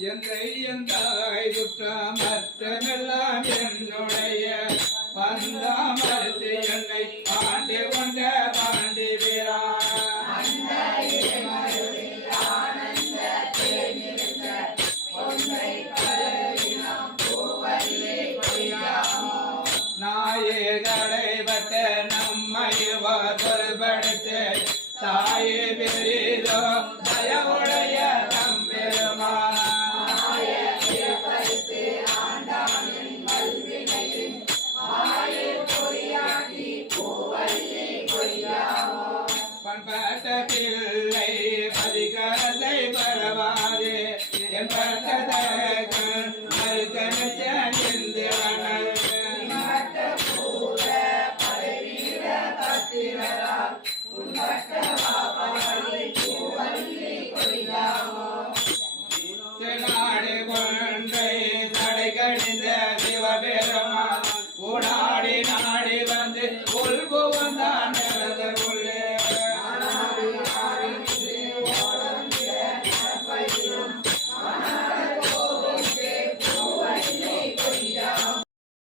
எந்தை எந்தாய் குற்றமற்றமெல்லாம் என்னுடைய பந்தாமரத்து என்னை ஆண்டு கொண்ட பாண்டி வீரா. நாயே தடைபட்ட நம்மை தொல்படுத்த தாயே பெரிதோ ಕಟದ